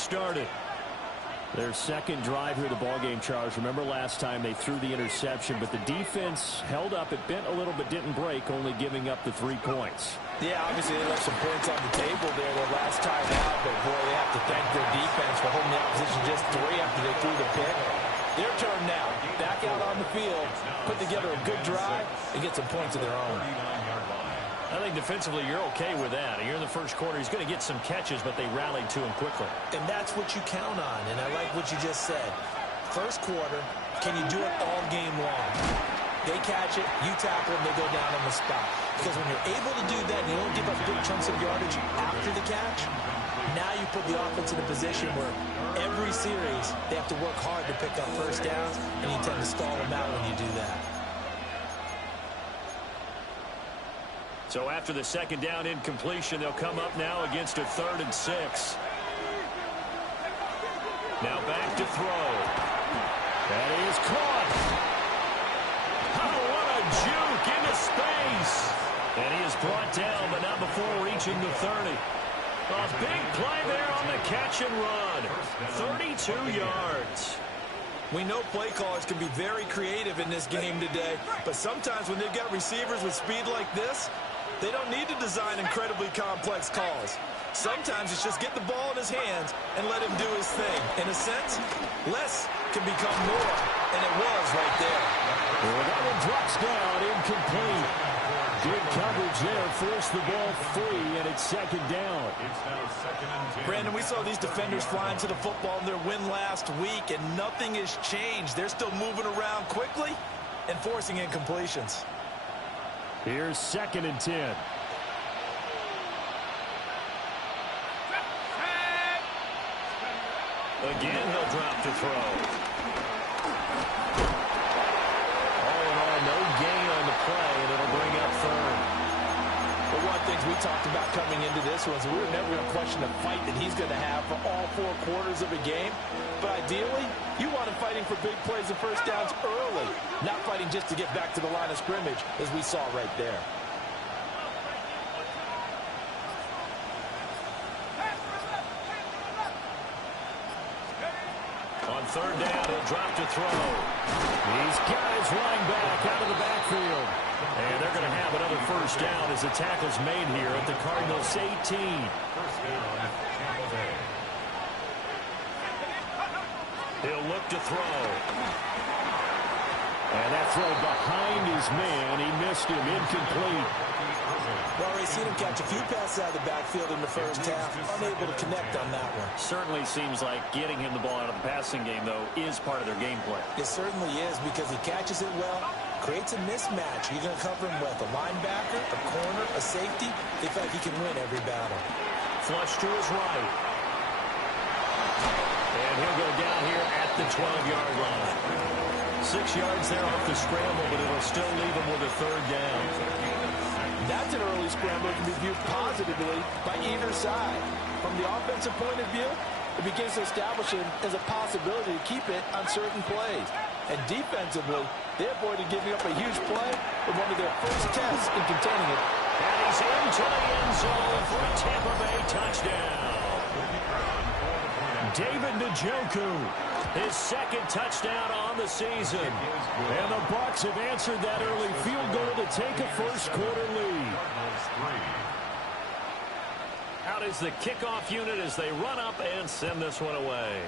started. Their second drive here, the ballgame, Charles. Remember last time they threw the interception, but the defense held up. It bent a little but didn't break, only giving up the 3 points. Yeah, obviously they left some points on the table there the last time out, but boy, they have to thank their defense for holding the opposition just 3 after they threw the pick. Their turn now. Back out on the field, put together a good drive, and get some points of their own. I think defensively you're okay with that. Here in the first quarter, he's going to get some catches, but they rallied to him quickly. And that's what you count on, and I like what you just said. First quarter, can you do it all game long? They catch it, you tackle them, they go down on the spot. Because when you're able to do that and you don't give up big chunks of yardage after the catch, now you put the offense in a position where every series they have to work hard to pick up first downs, and you tend to stall them out when you do that. So after the second down incompletion, they'll come up now against a 3rd and 6. Now back to throw. That is caught. Oh, what a juke into space. And he is brought down, but not before reaching the 30. A big play there on the catch and run. 32 yards. We know play callers can be very creative in this game today, but sometimes when they've got receivers with speed like this, they don't need to design incredibly complex calls. Sometimes it's just get the ball in his hands and let him do his thing. In a sense, less can become more, and it was right there. Well, that one drops down, incomplete. Good coverage there, forced the ball free, and it's second down. Brandon, we saw these defenders flying to the football in their win last week, and nothing has changed. They're still moving around quickly and forcing incompletions. Here's 2nd and 10. Again, he'll drop to throw. All in all, no gain on the play, and it'll bring up 3rd. But one of the things we talked about coming into this was we were never going to question the fight that he's going to have for all 4 quarters of a game. But ideally, you want him fighting for big plays and first downs early, not fighting just to get back to the line of scrimmage, as we saw right there. On 3rd down, he'll drop to throw. He's got his running back out of the backfield. And they're going to have another first down as the tackle's made here at the Cardinals' 18. He'll look to throw. And that throw behind his man. He missed him. Incomplete. Well, we've seen him catch a few passes out of the backfield in the first half. Unable to connect on that one. Certainly seems like getting him the ball out of the passing game, though, is part of their game plan. It certainly is, because he catches it well, creates a mismatch. You're going to cover him with a linebacker, a corner, a safety. They feel like he can win every battle. Flush to his right. And he'll go down here at the 12-yard line. 6 yards there off the scramble, but it'll still leave him with a 3rd down. That's an early scramble that can be viewed positively by either side. From the offensive point of view, it begins to establish it as a possibility to keep it on certain plays. And defensively, they avoided giving up a huge play with one of their first tests in containing it. And he's into the end zone for a Tampa Bay touchdown. David Njoku, his 2nd touchdown on the season. And the Bucs have answered that early field goal to take a first-quarter lead. Out is the kickoff unit as they run up and send this one away.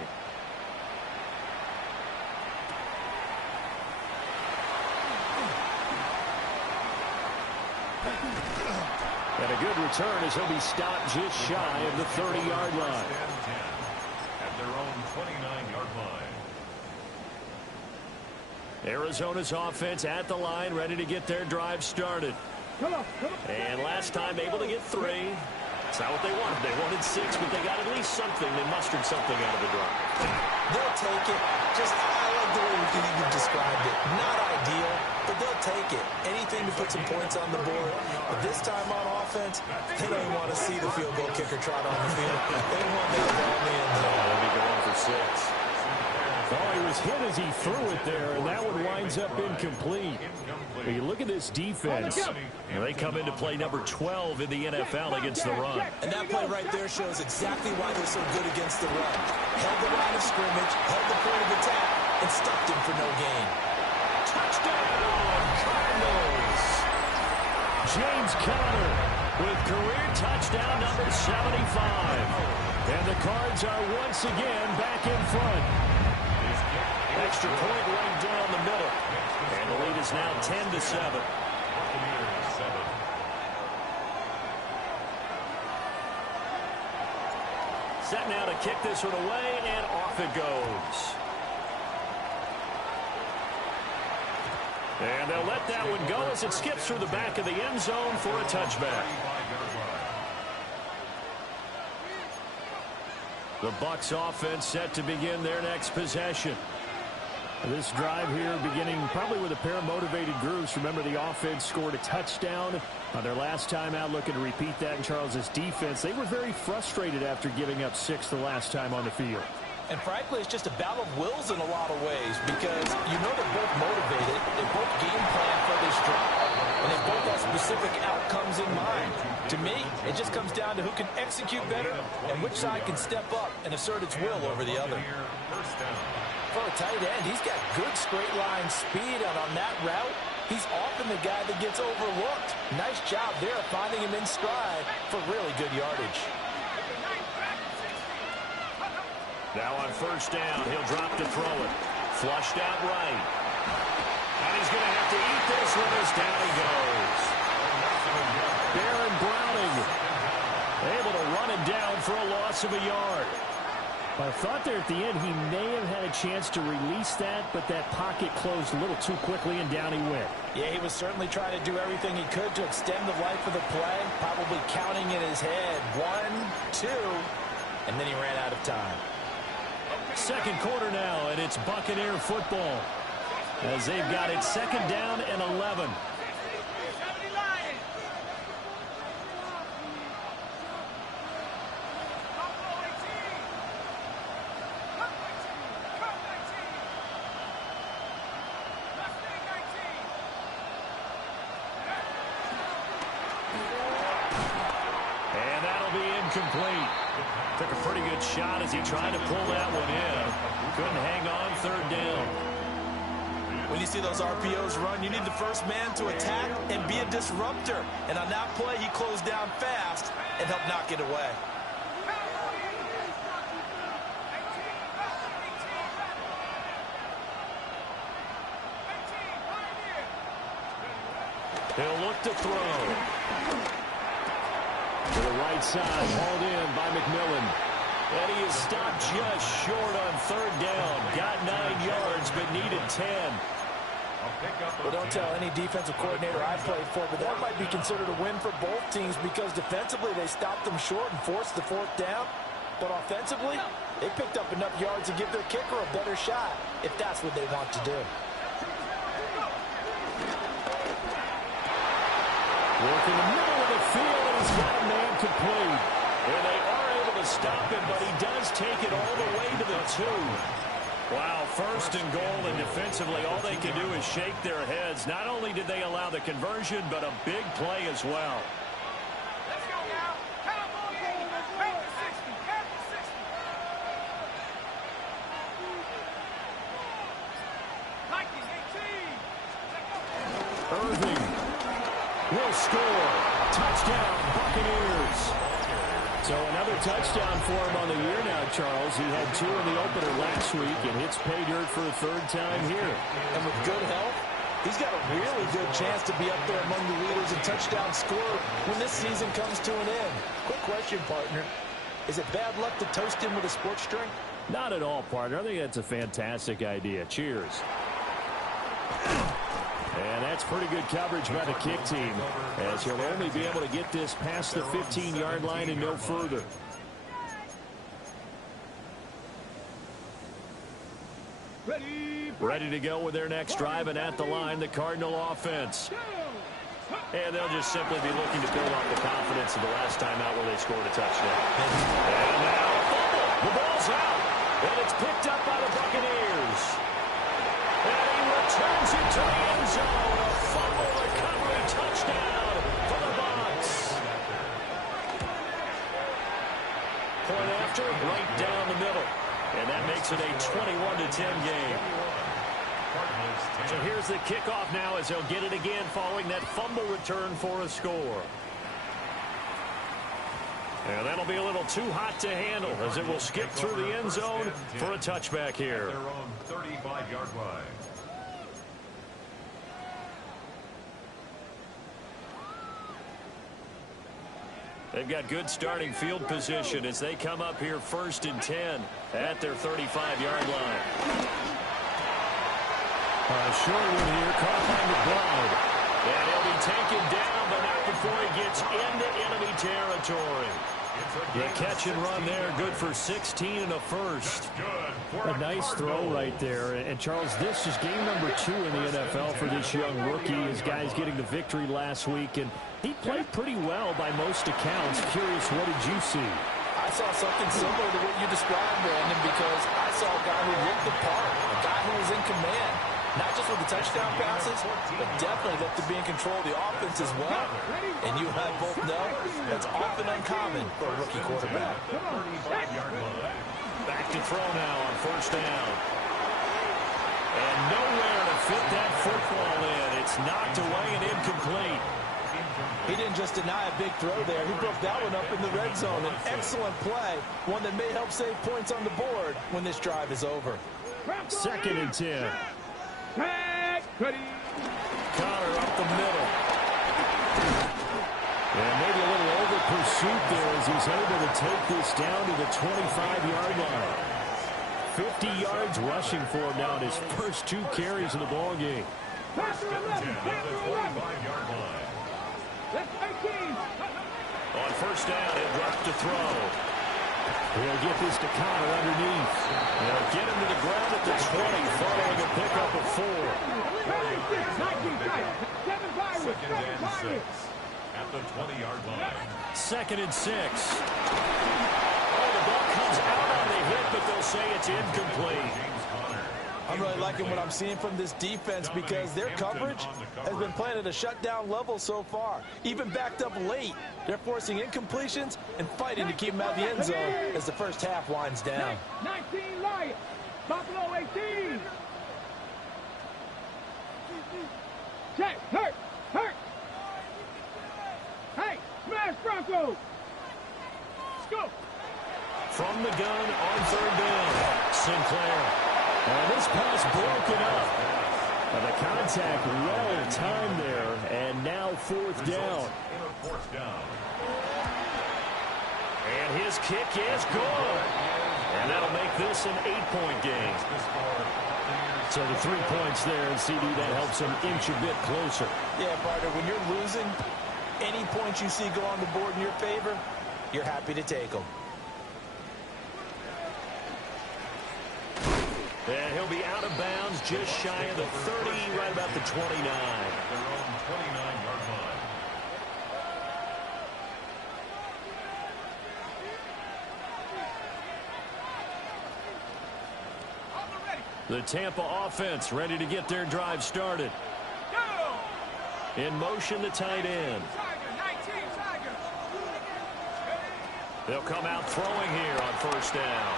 And a good return as he'll be stopped just shy of the 30-yard line. At their own 29-yard line. Arizona's offense at the line, ready to get their drive started. And last time able to get 3. It's not what they wanted. They wanted 6, but they got at least something. They mustered something out of the drive. They'll take it. Just, I like the way you described it. Not ideal, but they'll take it. Anything to put some points on the board. But this time on offense, they don't even want to see the field goal kicker trot on the field. They want that ball in the end zone. They'll be going for 6. Oh, he was hit as he threw it there, and that one winds up incomplete. But you look at this defense. They come into play number 12 in the NFL against the run. And that play right there shows exactly why they're so good against the run. Held the line of scrimmage, held the point of attack, and stopped him for no gain. Touchdown, Cardinals! James Conner with career touchdown number 75. And the Cards are once again back in front. Extra point right down the middle. And the lead is now 10-7. Set now to kick this one away, and off it goes. And they'll let that one go as it skips through the back of the end zone for a touchback. The Bucs offense set to begin their next possession. This drive here beginning probably with a pair of motivated groups. Remember, the offense scored a touchdown on their last time out. Looking to repeat that in Charles's defense. They were very frustrated after giving up 6 the last time on the field. And frankly, it's just a battle of wills in a lot of ways because you know they're both motivated. They both game plan for this drive. And they both have specific outcomes in mind. To me, it just comes down to who can execute better and which side can step up and assert its will over the other. For a tight end, he's got good straight line speed, and on that route, he's often the guy that gets overlooked. Nice job there finding him in stride for really good yardage. Now on first down, he'll drop to throw it. Flushed out right. And he's going to have to eat this one as down he goes. Baron Browning able to run him down for a loss of a yard. I thought there at the end he may have had a chance to release that, but that pocket closed a little too quickly, and down he went. Yeah, he was certainly trying to do everything he could to extend the life of the play, probably counting in his head 1, 2, and then he ran out of time. Second quarter now, and it's Buccaneer football as they've got it second down and 11. And that'll be incomplete. Took a pretty good shot as he tried to pull that one in. Couldn't hang on third down. When you see those RPOs run, you need the first man to attack and be a disruptor. And on that play, he closed down fast and helped knock it away. He'll look to throw. To the right side, hauled in by McMillan. And he is stopped just short on third down. Got 9 yards, but needed 10. Well, don't tell any defensive coordinator I played for, but that might be considered a win for both teams because defensively they stopped them short and forced the fourth down. But offensively, they picked up enough yards to give their kicker a better shot if that's what they want to do. Work in the middle of the field, and he's got a man complete. And they are able to stop him, but he does take it all the way to the 2. Wow, first and goal, and defensively, all they can do is shake their heads. Not only did they allow the conversion, but a big play as well. Let's go now. Count on game. Back to 60. Back to 60. 19, 18. Irving will score. Touchdown, Buccaneers. So another touchdown for him on the year now, Charles. He had 2 in the opener last week and hits pay dirt for a third time here. And with good health, he's got a really good chance to be up there among the leaders in touchdown scored when this season comes to an end. Quick question, partner. Is it bad luck to toast him with a sports drink? Not at all, partner. I think that's a fantastic idea. Cheers. And that's pretty good coverage by the kick team, as he'll only be able to get this past the 15-yard line and no further. Ready to go with their next drive, and at the line, the Cardinal offense. And they'll just simply be looking to build off the confidence of the last time out where they scored a touchdown. And now a fumble. The ball's out, and it's picked up by the Buccaneers. And he returns it to the end zone. A fumble recovery touchdown for the Bucs. Point after, right down the middle. And that makes it a 21-10 game. So here's the kickoff now as they'll get it again following that fumble return for a score. And that'll be a little too hot to handle as it will skip through the end zone for a touchback here. Their own 35-yard line. They've got good starting field position as they come up here 1st and 10 at their 35-yard line. Short one here, caught by McBride. And he'll be taken down, but not before he gets into enemy territory. The catch and run there, good for 16 and a first. A nice throw right there. And Charles, this is game number 2 in the NFL for this young rookie. His guys getting the victory last week, and he played pretty well by most accounts. Curious, what did you see? I saw something similar to what you described, Brandon, because I saw a guy who looked the part, a guy who was in command. Not just with the touchdown passes, but definitely looked to be in control of the offense as well. And you and I both know that's often uncommon for a rookie quarterback. Back to throw now on 1st down. And nowhere to fit that football in. It's knocked away and incomplete. He didn't just deny a big throw there. He broke that one up in the red zone. An excellent play, one that may help save points on the board when this drive is over. 2nd and 10. Connor up the middle. And maybe a little over pursuit there as he's able to take this down to the 25-yard line. 50 yards rushing for him now in his first 2 carries of the ball game. On 1st down, he'll drop to throw. He'll get this to Connor underneath. They'll get him to the ground at the 20, following a pickup of 4. 2nd and 6 at the 20-yard line. 2nd and 6. Oh, the ball comes out on the hit, but they'll say it's incomplete. I'm really liking what I'm seeing from this defense because their coverage has been playing at a shutdown level so far. Even backed up late, they're forcing incompletions and fighting to keep them out of the end zone as the first half winds down. 19 Lions, Buffalo 18. Check, hurt. Hey, smash Bronco. Let's go. From the gun on 3rd down, Sinclair. And this pass broken up. And the contact well timed there, and now 4th down. And his kick is good. And that'll make this an 8-point game. So the 3 points there, and CD, that helps him inch a bit closer. Yeah, partner, when you're losing, any points you see go on the board in your favor, you're happy to take them. And he'll be out of bounds just shy of the 30, right about the 29. Their own 29-yard line. The Tampa offense ready to get their drive started. In motion, the tight end. They'll come out throwing here on 1st down.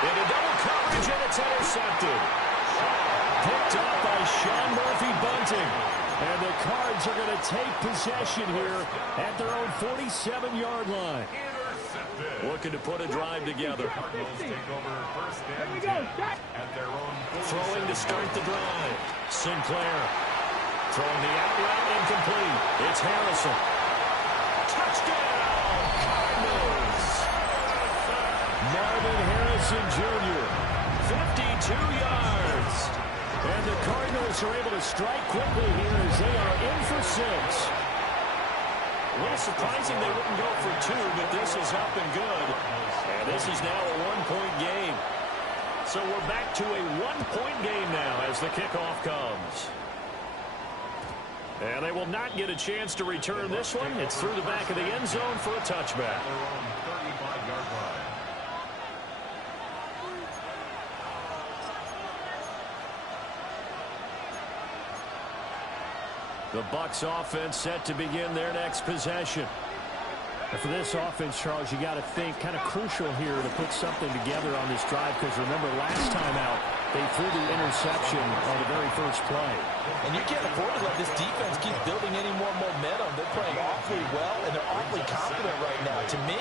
Into double coverage, and it's intercepted. Picked up by Sean Murphy-Bunting. And the Cards are going to take possession here at their own 47-yard line. Looking to put a drive together. Cardinals take over 1st and 10 at their own 47. Throwing to start the drive. Sinclair. Throwing the out route, incomplete. It's Harrison. Touchdown, Cardinals. Marvin Harrison Jr., 52 yards. And the Cardinals are able to strike quickly here as they are in for 6. A little surprising they wouldn't go for 2, but this is up and good. And this is now a 1-point game. So we're back to a 1-point game now as the kickoff comes. And they will not get a chance to return this one. It's through the back of the end zone for a touchback. Their own 35-yard line. The Bucs offense set to begin their next possession. And for this offense, Charles, you got to think kind of crucial here to put something together on this drive, because remember last time out they threw the interception on the very first play. And you can't afford to let this defense keep building any more momentum. They're playing awfully well, and they're awfully confident right now. To me,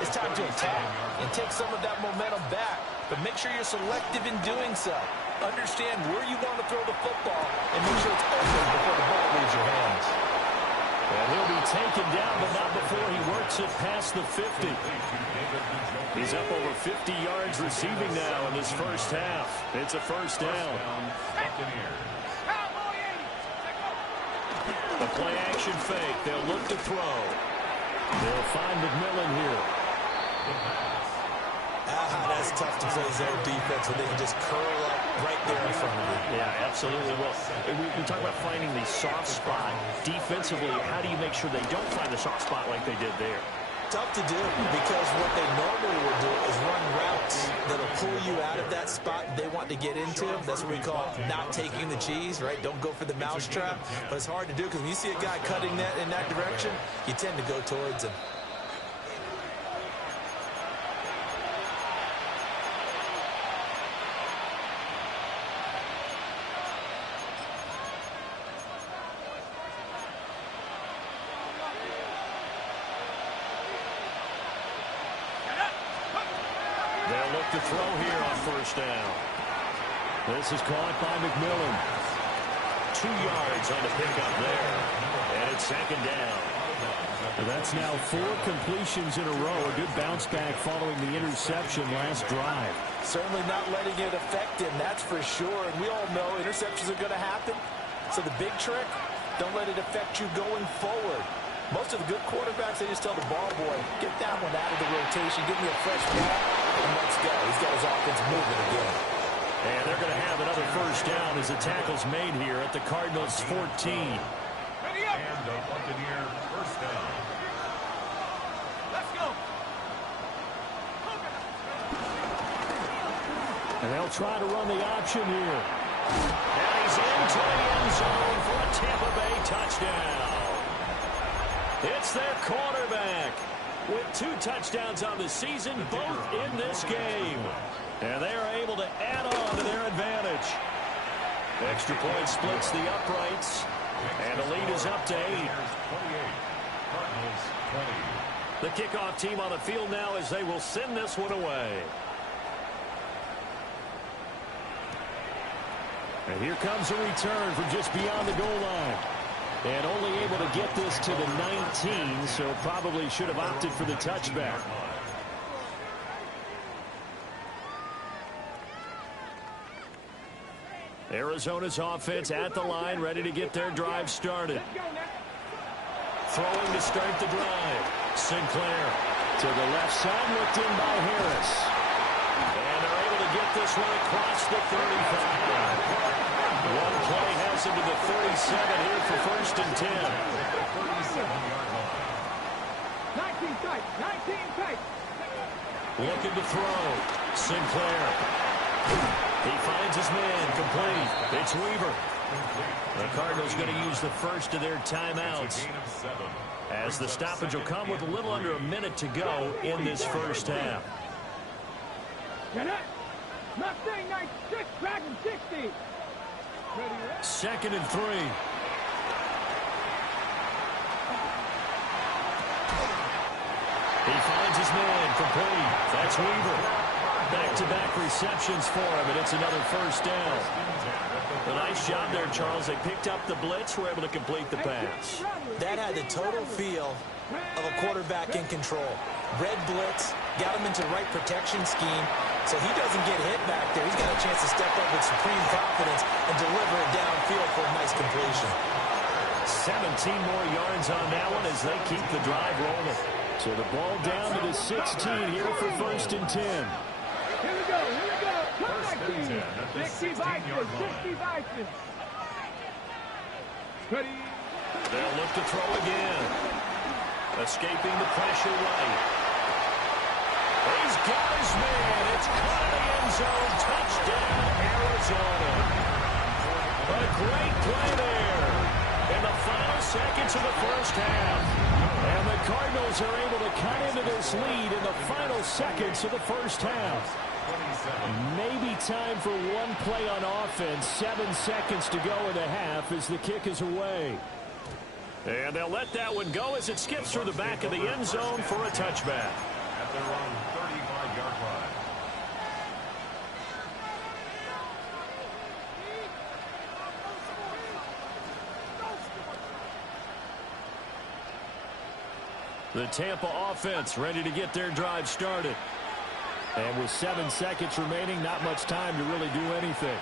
it's time to attack and take some of that momentum back, but make sure you're selective in doing so. Understand where you want to throw the football and make sure it's open before the ball leaves your hands. And he'll be taken down, but not before he works it past the 50. He's up over 50 yards receiving now in this first half. It's a first down. The play action fake. They'll look to throw. They'll find McMillan here. That's tough to play zone defense when they can just curl up right there in front of you. Yeah, absolutely. Well, we talk about finding the soft spot. Defensively, how do you make sure they don't find the soft spot like they did there? Tough to do, because what they normally will do is run routes that'll pull you out of that spot they want to get into. That's what we call not taking the cheese, right? Don't go for the mousetrap. But it's hard to do, because when you see a guy cutting that in that direction, you tend to go towards him. They'll look to throw here on first down. This is caught by McMillan. 2 yards on the pickup there. And it's second down. That's now 4 completions in a row. A good bounce back following the interception last drive. Certainly not letting it affect him, that's for sure. And we all know interceptions are going to happen. So the big trick, don't let it affect you going forward. Most of the good quarterbacks, they just tell the ball boy, get that one out of the rotation, give me a fresh ball, and let's go. He's got his offense moving again. And they're going to have another first down as the tackle's made here at the Cardinals' 14. And the Buccaneer first down. Let's go. And they'll try to run the option here. And he's into the end zone for a Tampa Bay touchdown. It's their quarterback with 2 touchdowns on the season, both in this game. And they are able to add on to their advantage. Extra point splits the uprights. And the lead is up to 8. 28. Cardinals 20. The kickoff team on the field now as they will send this one away. And here comes a return from just beyond the goal line. And only able to get this to the 19, so probably should have opted for the touchback. Arizona's offense at the line, ready to get their drive started. Throwing to start the drive. Sinclair to the left side, looked in by Harris. And they're able to get this one across the 35. One play has him to the 37 here for first and 10. 37-yard line. 19 tight. 19 tight. Looking to throw. Sinclair. He finds his man complete. It's Weaver. The Cardinals going to use the first of their timeouts, as the stoppage will come with a little under a minute to go in this first half. Mustang 96, Dragon 60. Second and 3. He finds his man complete. That's Weaver. Back-to-back receptions for him, and it's another first down. A nice job there, Charles. They picked up the blitz, were able to complete the pass. That had the total feel of a quarterback in control. Red blitz, got him into the right protection scheme, so he doesn't get hit back there. He's got a chance to step up with supreme confidence and deliver it downfield for a nice completion. 17 more yards on that one as they keep the drive rolling. So the ball down to the 16 here for first and 10. Here we go. Come back, team. 60 Vikings. 60 Vikings. Ready. They'll look to throw again. Escaping the pressure right. He's got his man. It's caught in the end zone. Touchdown, Arizona. A great play there. And in the final seconds of the first half. And the Cardinals are able to cut into this lead in the final seconds of the first half. Maybe time for one play on offense. 7 seconds to go in the half as the kick is away. And they'll let that one go as it skips through the back of the end zone for a touchback. At their own 35-yard line. The Tampa offense ready to get their drive started. And with 7 seconds remaining, not much time to really do anything.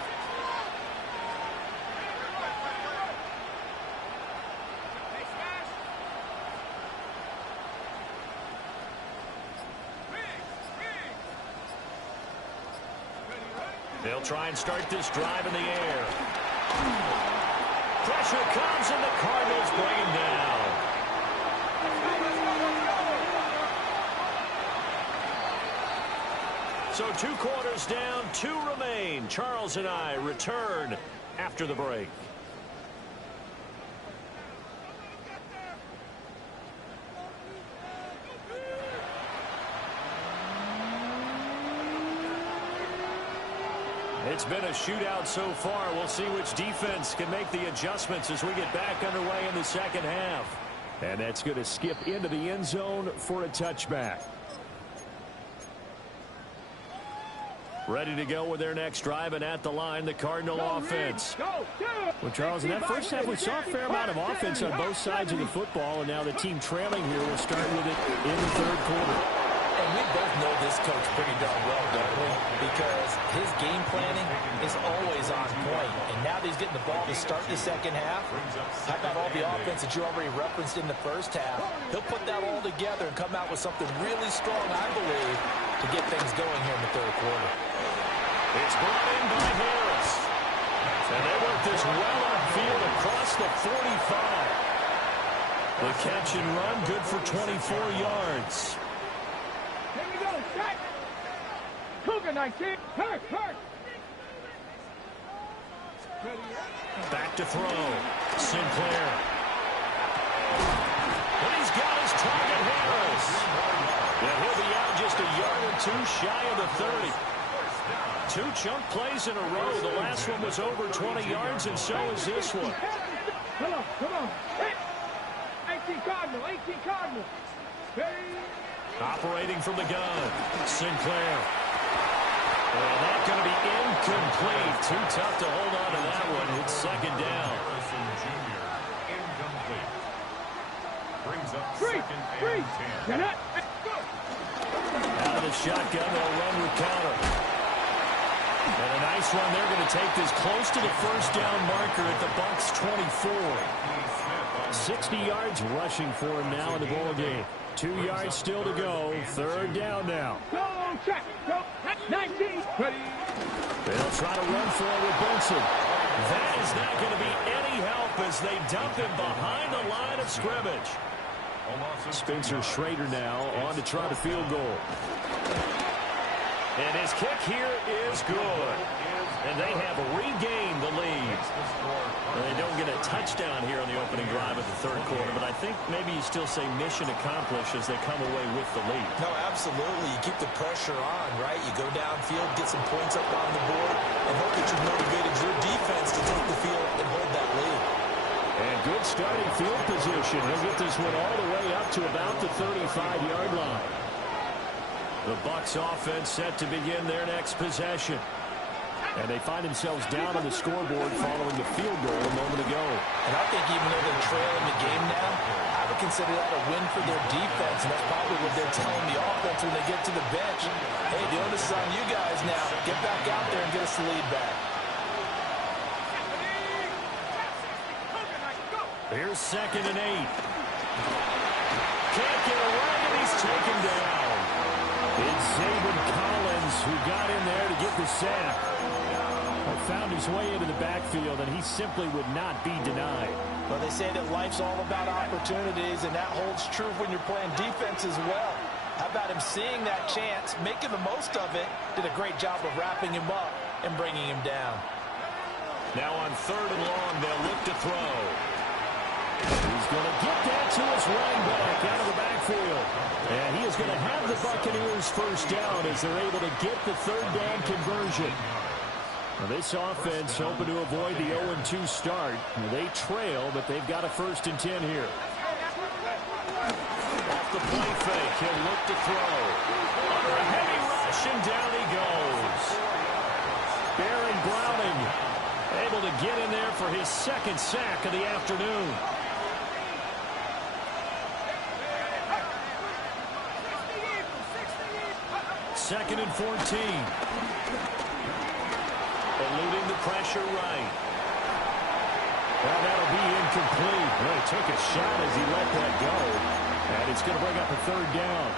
They'll try and start this drive in the air. Pressure comes and the Cardinals bring him down. So 2 quarters down, 2 remain. Charles and I return after the break. It's been a shootout so far. We'll see which defense can make the adjustments as we get back underway in the second half. And that's going to skip into the end zone for a touchback. Ready to go with their next drive, and at the line, the Cardinal offense. Well, Charles, in that first half, we saw a fair amount of offense on both sides of the football, and now the team trailing here will start with it in the third quarter. And we both know this coach pretty darn well, don't we? Because his game planning is always on point. And now that he's getting the ball to start the second half, how about all the offense that you already referenced in the first half? He'll put that all together and come out with something really strong, I believe, to get things going here in the third quarter. It's brought in by Harris. And they work this well upfield across the 45. The catch and run, good for 24 yards. Here we go, set. Cougar 19. Hurt. Back to throw. Sinclair. And he's got his target, Harris. And he'll be out just a yard or 2 shy of the 30. 2 chunk plays in a row. The last one was over 20 yards, and so is this one. Come on. 18 Cardinal. Operating from the gun. Sinclair. And that's going to be incomplete. Too tough to hold on to that one. It's second down. Harrison Jr. incomplete. Brings up second and 10. Out of the shotgun, they'll run with counter. And a nice run. They're going to take this close to the first down marker at the Bucs 24. 60 yards rushing for him now in the ball game. 2 yards still to go. Third down now. Go, check. Go. 19. They'll try to run for it with Benson. That is not going to be any help as they dump him behind the line of scrimmage. Spencer Schrader now on to try the field goal. And his kick here is good. And they have regained the lead. Well, they don't get a touchdown here on the opening drive of the third quarter, but I think maybe you still say mission accomplished as they come away with the lead. No, absolutely. You keep the pressure on, right? You go downfield, get some points up on the board, and hope that you've motivated your defense to take the field and hold that lead. And good starting field position. He'll get this one all the way up to about the 35-yard line. The Bucs offense set to begin their next possession. And they find themselves down on the scoreboard following the field goal a moment ago. And I think even though they're trailing the game now, I would consider that a win for their defense, and that's probably what they're telling the offense when they get to the bench. Hey, the onus is on you guys now. Get back out there and get us the lead back. Here's 2nd and 8. Can't get away, and he's taken down. It's Zaven Collins who got in there to get the sack. Found his way into the backfield, and he simply would not be denied. Well, they say that life's all about opportunities, and that holds true when you're playing defense as well. How about him seeing that chance, making the most of it, did a great job of wrapping him up and bringing him down. Now on 3rd and long, they'll look to throw. He's going to get that to his running back out of the backfield. And he is going to have the Buccaneers first down as they're able to get the third down conversion. Now this offense hoping to avoid the 0-2 start. They trail, but they've got a 1st and 10 here. Off the play fake, he'll look to throw. Under a heavy rush, and down he goes. Baron Browning able to get in there for his 2nd sack of the afternoon. Second and 14. Eluding the pressure right. Well, that'll be incomplete. Well, he took a shot as he let that go. And it's going to bring up a 3rd down.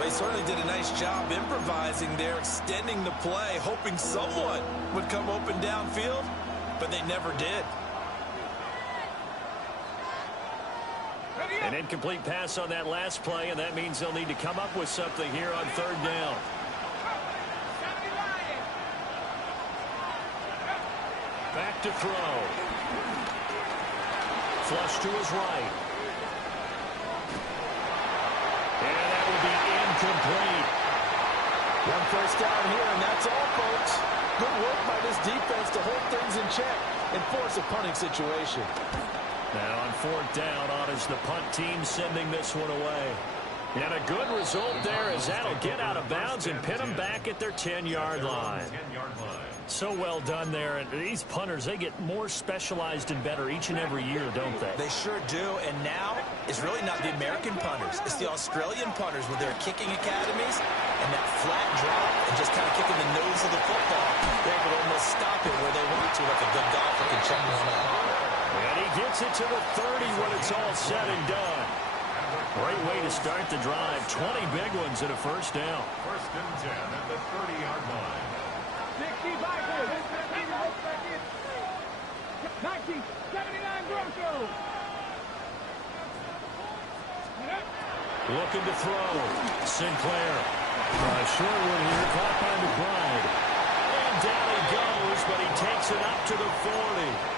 They certainly did a nice job improvising there, extending the play, hoping someone would come open downfield, but they never did. An incomplete pass on that last play, and that means they'll need to come up with something here on 3rd down. Back to throw. Flush to his right. And that will be incomplete. 1 first down here, and that's all, folks. Good work by this defense to hold things in check and force a punting situation. Now on 4th down, on is the punt team sending this one away. And a good result there as that'll get out of bounds and pin them back at their 10-yard line. So well done there. And these punters, they get more specialized and better each and every year, don't they? They sure do. And now it's really not the American punters. It's the Australian punters with their kicking academies and that flat drop and just kind of kicking the nose of the football. They're able to almost stop it where they want to, like a good golfer can check one out. And he gets it to the 30 when it's all said and done. Great way to start the drive. 20 big ones and a 1st down. 1st and 10 at the 30-yard line. 60 Vikings. 1979 Broncos. Looking to throw. Sinclair. Short one here, caught by McBride. And down he goes, but he takes it up to the 40.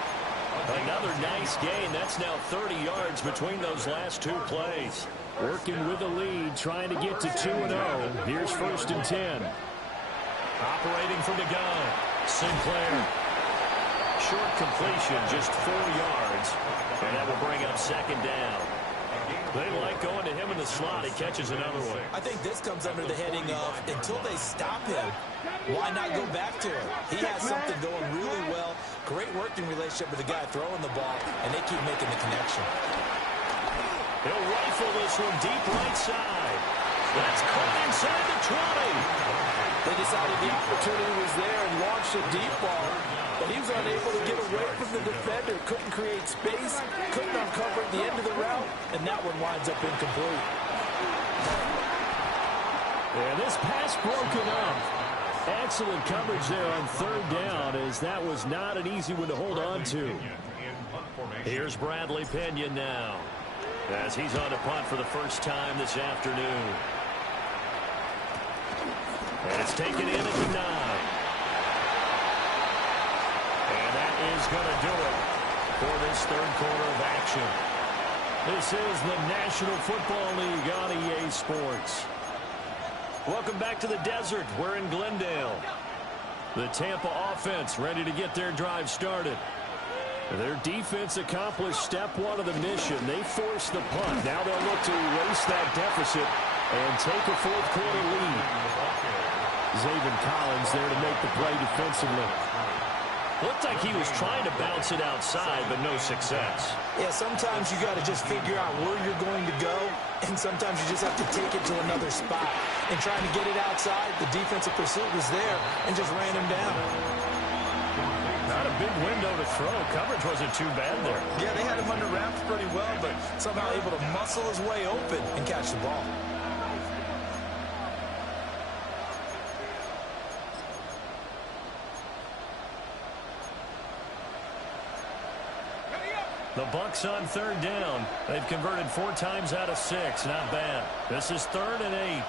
Another nice gain. That's now 30 yards between those last 2 plays. Working with the lead, trying to get to 2-0. Here's 1st and 10. Operating from the gun. Sinclair. Short completion, just 4 yards. And that will bring up 2nd down. They like going to him in the slot. He catches another one. I think this comes under the heading of, until they stop him, why not go back to him? He has something going really well. Great working relationship with the guy throwing the ball, and they keep making the connection. He'll rifle this one deep right side. That's caught inside the 20. They decided the opportunity was there and launched a deep ball, but he was unable to get away from the defender. Couldn't create space, couldn't uncover at the end of the route, and that one winds up incomplete. And this pass broken up. Excellent coverage there on 3rd down, as that was not an easy one to hold on to. Here's Bradley Pinion now, as he's on to punt for the first time this afternoon. And it's taken in at the 9. And that is going to do it for this 3rd quarter of action. This is the National Football League on EA Sports. Welcome back to the desert. We're in Glendale. The Tampa offense ready to get their drive started. Their defense accomplished step 1 of the mission. They forced the punt. Now they'll look to erase that deficit and take a 4th quarter lead. Zaven Collins there to make the play defensively. Looked like he was trying to bounce it outside, but no success. Yeah, sometimes you got to just figure out where you're going to go, and sometimes you just have to take it to another spot. And trying to get it outside, the defensive pursuit was there and just ran him down. Not a big window to throw. Coverage wasn't too bad there. Yeah, they had him under wraps pretty well, but somehow able to muscle his way open and catch the ball. The Bucs on 3rd down. They've converted 4 times out of 6. Not bad. This is 3rd and 8.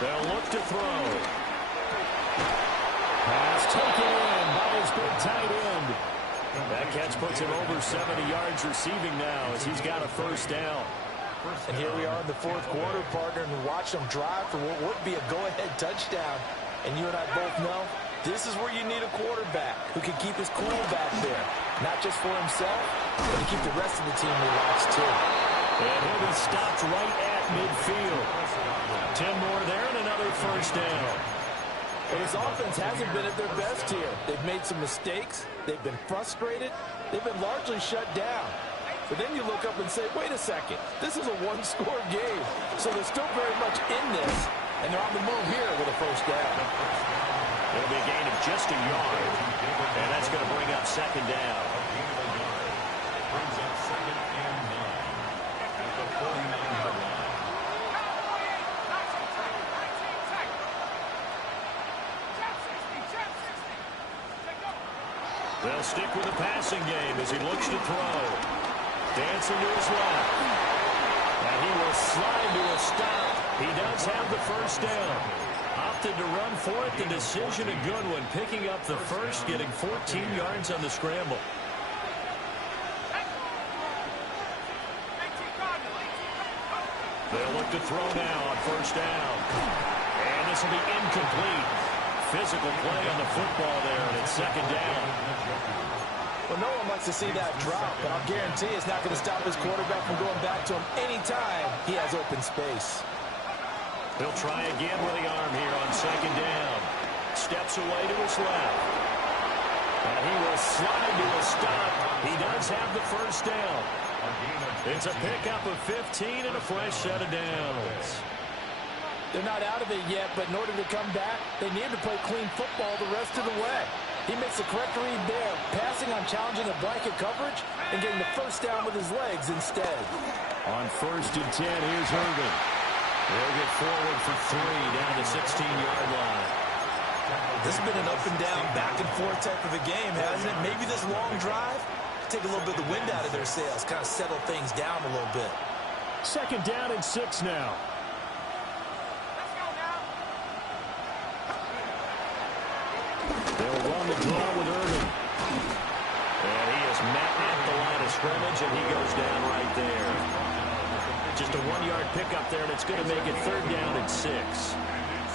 They'll look to throw. Pass taken in by his big tight end. That catch puts him over 70 yards receiving now as he's got a first down. And here we are in the fourth quarter, partner, and watch them drive for what would be a go-ahead touchdown. And you and I both know this is where you need a quarterback who can keep his cool back there. Not just for himself, but to keep the rest of the team relaxed too. And he'll be stopped right at midfield. 10 more there and another first down. But his offense hasn't been at their best here. They've made some mistakes. They've been frustrated. They've been largely shut down. But then you look up and say, wait a second, this is a one-score game. So they're still very much in this, and they're on the move here with a first down. It'll be a gain of just a yard, and that's going to bring up second down. Brings up second and 9 at the 49-yard line. They'll stick with the passing game as he looks to throw. Dancing to his left. And he will slide to a stop. He does have the first down. Opted to run for it. The decision a good one. Picking up the first, getting 14 yards on the scramble. They'll look to throw now on first down. And this will be incomplete. Physical play on the football there, and it's second down. Well, no one likes to see that drop, but I'll guarantee it's not going to stop his quarterback from going back to him anytime he has open space. He'll try again with the arm here on second down. Steps away to his left. And he will slide to a stop. He does have the first down. It's a pickup of 15 and a fresh set of downs. They're not out of it yet, but in order to come back, they need to play clean football the rest of the way. He makes the correct read there, passing on challenging a blanket coverage and getting the first down with his legs instead. On first and 10, here's Irvin. They'll get forward for 3 down to the 16-yard line. This has been an up and down, back and forth type of a game, hasn't it? Maybe this long drive, take a little bit of the wind out of their sails, kind of settle things down a little bit. Second down and 6 now. They'll run the draw with Irvin. And he is met at the line of scrimmage, and he goes down right there. Just a 1-yard pickup there, and it's going to make it third down and 6.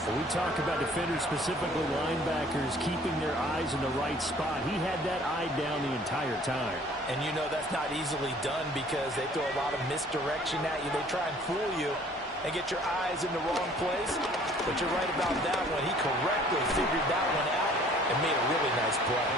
When we talk about defenders, specifically linebackers, keeping their eyes in the right spot, he had that eye down the entire time. And you know that's not easily done because they throw a lot of misdirection at you. They try and fool you and get your eyes in the wrong place. But you're right about that one. He correctly figured that one out and made a really nice play.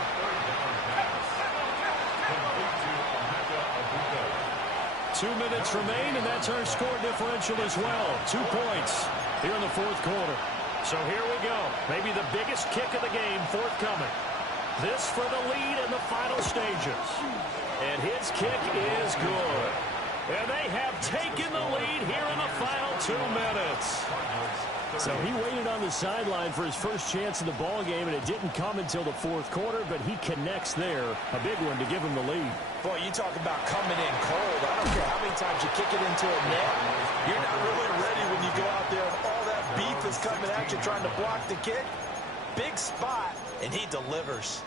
Two minutes remain, and that's our score differential as well. 2 points here in the fourth quarter. So here we go. Maybe the biggest kick of the game forthcoming. This for the lead in the final stages. And his kick is good. And they have taken the lead here in the final 2 minutes. So he waited on the sideline for his first chance in the ball game, and it didn't come until the fourth quarter, but he connects there. A big one to give him the lead. Boy, you talk about coming in cold. I don't care how many times you kick it into a net. You're not really ready when you go out there and all that beef is coming at you trying to block the kick. Big spot, and he delivers.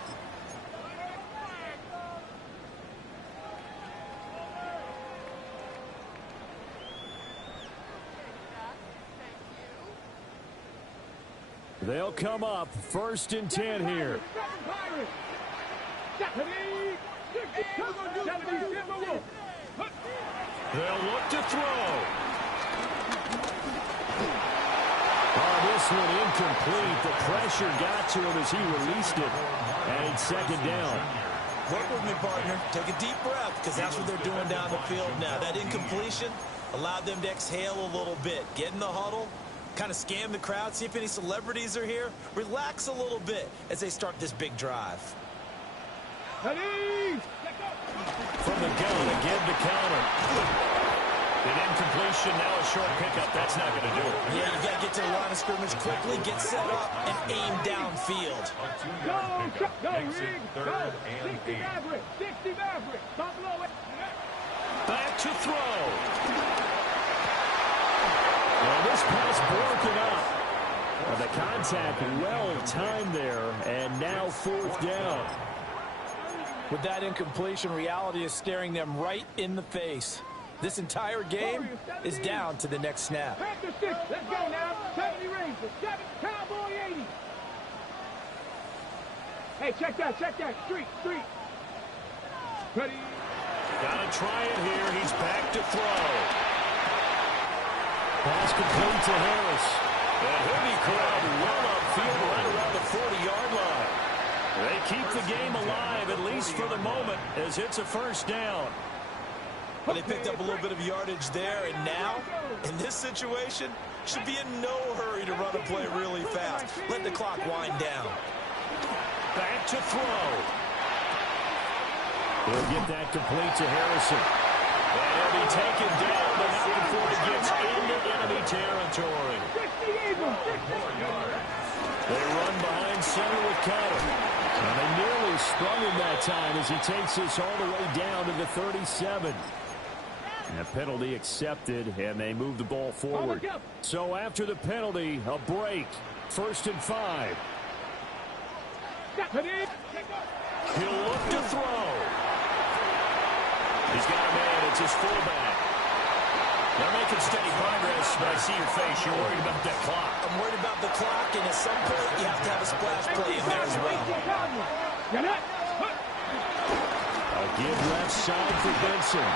They'll come up first and 10 here. They'll look to throw. Oh, this one incomplete. The pressure got to him as he released it. And it's second down. Work with me, partner. Take a deep breath because that's what they're doing down the field now. That incompletion allowed them to exhale a little bit. Get in the huddle. Kind of scan the crowd, see if any celebrities are here. Relax a little bit as they start this big drive. From the gun, again to counter. An incompletion, now a short pickup. That's not going to do it. Yeah, you got to get to the line of scrimmage quickly, get set up, and aim downfield. Back to throw. Well, this pass broken up. The contact well timed there, and now fourth down. With that incompletion, reality is staring them right in the face. This entire game is down to the next snap. Practice 6. Let's go now. 70 Rangers. 7 Cowboy 80. Hey, check that. Street. Ready. Gotta try it here. He's back to throw. Pass complete to Harris. And he'll be corralled well upfield right around the 40-yard line. They keep the game alive, at least for the moment, as it's a first down. Well, they picked up a little bit of yardage there, and now, in this situation, should be in no hurry to run a play really fast. Let the clock wind down. Back to throw. He'll get that complete to Harrison. And he'll be taken down, but not before he gets into enemy territory. 60 yards. They run behind center with Cutter. And they nearly sprung him that time as he takes this all the way down to the 37. And a penalty accepted, and they move the ball forward. So after the penalty, a break. 1st and 5. He'll look to throw. He's got a man. It's his fullback. They're making steady progress, but I see your face. You're worried about that clock. I'm worried about the clock, and at some point, you have to have a splash play in there as well. A give left side for Benson.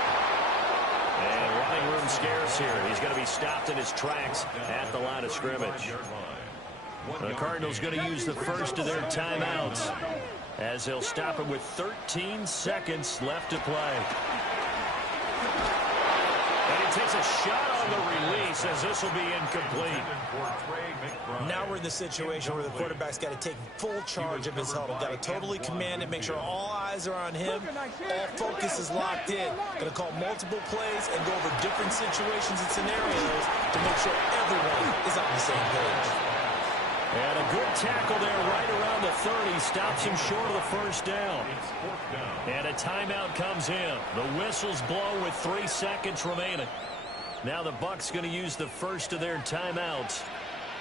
And running room scarce here. He's going to be stopped in his tracks at the line of scrimmage. The Cardinals going to use the first of their timeouts as they'll stop it with 13 seconds left to play. And he takes a shot on the release as this will be incomplete. Now we're in the situation where the quarterback's got to take full charge of his huddle. Got to totally command it, make sure all eyes are on him. All focus is locked in. Going to call multiple plays and go over different situations and scenarios to make sure everyone is on the same page. And a good tackle there right around the 30. Stops him short of the first down. And a timeout comes in. The whistles blow with 3 seconds remaining. Now the Bucs going to use the first of their timeouts.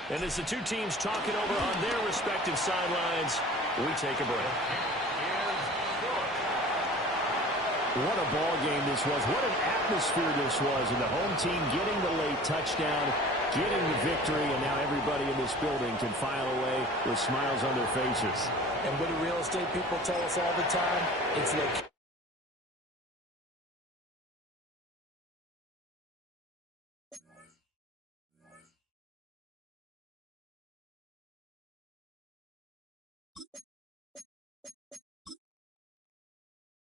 And as the two teams talk it over on their respective sidelines, we take a break. What a ball game this was. What an atmosphere this was. And the home team getting the late touchdown, getting the victory, and now everybody in this building can file away with smiles on their faces. And what do real estate people tell us all the time? It's location.